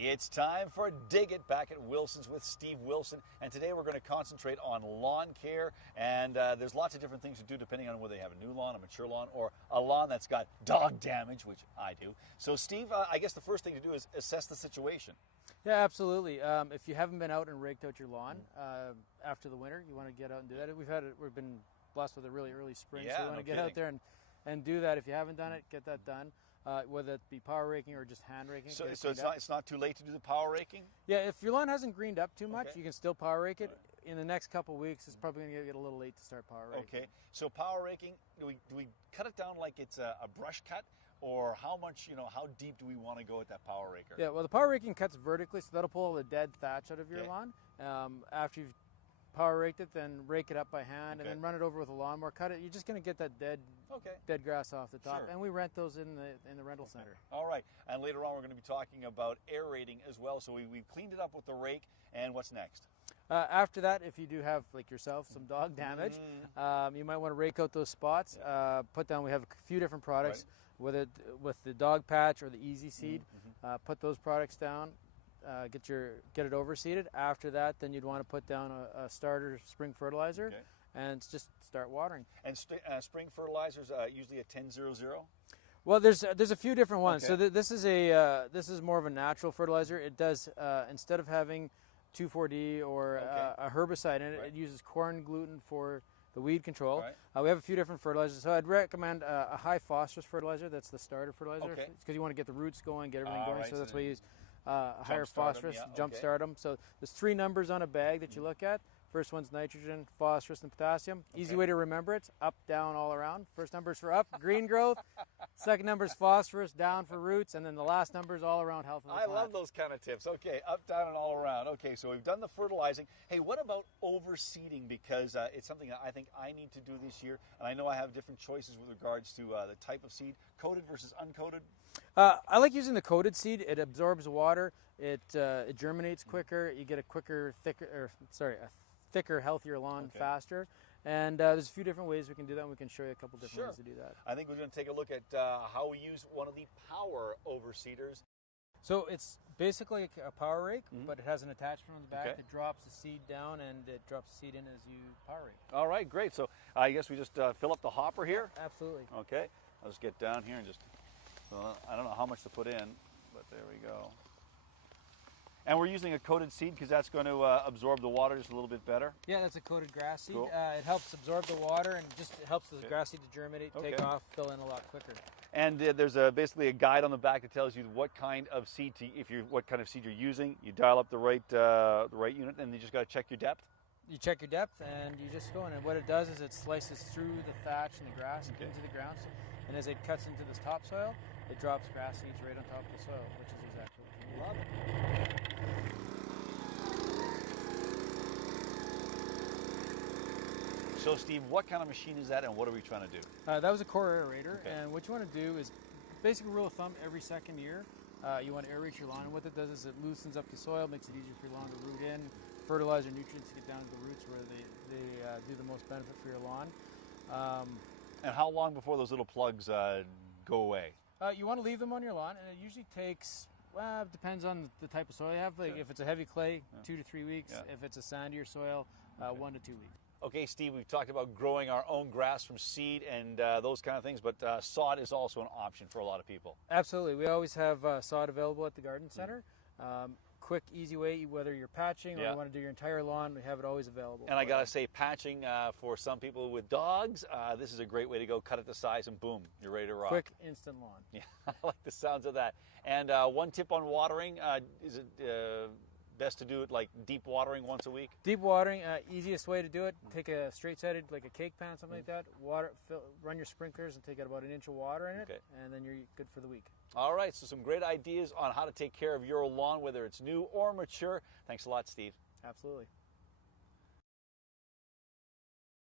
It's time for Dig It back at Wilson's with Steve Wilson. And today we're going to concentrate on lawn care. And there's lots of different things to do depending on whether you have a new lawn, a mature lawn, or a lawn that's got dog damage, which I do. So Steve, I guess the first thing to do is assess the situation. Yeah, absolutely. If you haven't been out and raked out your lawn after the winter, you want to get out and do that. We've been blessed with a really early spring, so you want to get out there and do that. If you haven't done it, get that done. Whether it be power raking or just hand raking. So it's not too late to do the power raking? Yeah, if your lawn hasn't greened up too much, you can still power rake it. In the next couple of weeks, it's probably going to get a little late to start power raking. Okay, so power raking, do we cut it down like it's a brush cut? Or how much, how deep do we want to go with that power raker? Yeah, well, the power raking cuts vertically, so that'll pull all the dead thatch out of your lawn. After you've power raked it, then rake it up by hand, and then run it over with a lawnmower. Cut it. You're just going to get that dead grass off the top, and we rent those in the rental center. All right, and later on we're going to be talking about aerating as well. So we've cleaned it up with the rake, and what's next? After that, if you do have, like yourself, some dog damage, you might want to rake out those spots. We have a few different products, whether with the dog patch or the Easy Seed. Put those products down. Get it overseeded. After that, then you'd want to put down a starter spring fertilizer and just start watering. And spring fertilizers usually a 10-0-0? Well, there's a few different ones. So this is more of a natural fertilizer. It does instead of having 2,4-D or a herbicide in it, it uses corn gluten for the weed control. We have a few different fertilizers. So I'd recommend a high phosphorus fertilizer. That's the starter fertilizer because you want to get the roots going, get everything going. So that's why you use higher phosphorus, jumpstart them. So there's 3 numbers on a bag that you look at. First one's nitrogen, phosphorus, and potassium. Easy way to remember it's up, down, all around. First number is for up, green growth. Second number is phosphorus, down for roots. And then the last number is all around health of the plant. I love those kind of tips. Okay, up, down, and all around. Okay, so we've done the fertilizing. Hey, what about overseeding? Because it's something that I think I need to do this year. And I know I have different choices with regards to the type of seed, coated versus uncoated. I like using the coated seed. It absorbs water. It germinates quicker. You get a thicker, healthier lawn faster. And there's a few different ways we can do that, and we can show you a couple different ways to do that. I think we're going to take a look at how we use one of the power overseeders. So it's basically a power rake, but it has an attachment on the back that drops the seed down, and it drops the seed in as you power rake. All right, great. So I guess we just fill up the hopper here? Absolutely. Okay, I'll just get down here and just, I don't know how much to put in, but there we go. And we're using a coated seed because that's going to absorb the water just a little bit better? Yeah, that's a coated grass seed. Cool. It helps absorb the water and just helps the grass seed to germinate, take off, fill in a lot quicker. And there's basically a guide on the back that tells you what kind of seed what kind of seed you're using. You dial up the right unit, and you just got to check your depth. You check your depth, and you just go in. And what it does is it slices through the thatch and the grass into the ground. And as it cuts into this topsoil, it drops grass seeds right on top of the soil, which is exactly what you love it. So Steve, what kind of machine is that, and what are we trying to do? That was a core aerator, and what you want to do is, basically rule of thumb, every second year, you want to aerate your lawn, and what that does is it loosens up the soil, makes it easier for your lawn to root in, fertilizer nutrients to get down to the roots where they do the most benefit for your lawn. And how long before those little plugs go away? You want to leave them on your lawn, and it usually takes, depends on the type of soil you have. Like if it's a heavy clay, 2 to 3 weeks. If it's a sandier soil, 1 to 2 weeks. Okay, Steve, we've talked about growing our own grass from seed and those kind of things, but sod is also an option for a lot of people. Absolutely. We always have sod available at the garden center. Quick, easy way, whether you're patching or you want to do your entire lawn, we have it always available. And I got to say, patching for some people with dogs, this is a great way to go. Cut it to size and boom, you're ready to rock. Quick, instant lawn. Yeah, I like the sounds of that. And one tip on watering, is it best to do it like deep watering once a week? Deep watering, easiest way to do it, take a straight-sided, like a cake pan, something like that, run your sprinklers and take out about 1 inch of water in it, and then you're good for the week. All right, so some great ideas on how to take care of your lawn, whether it's new or mature. Thanks a lot, Steve. Absolutely.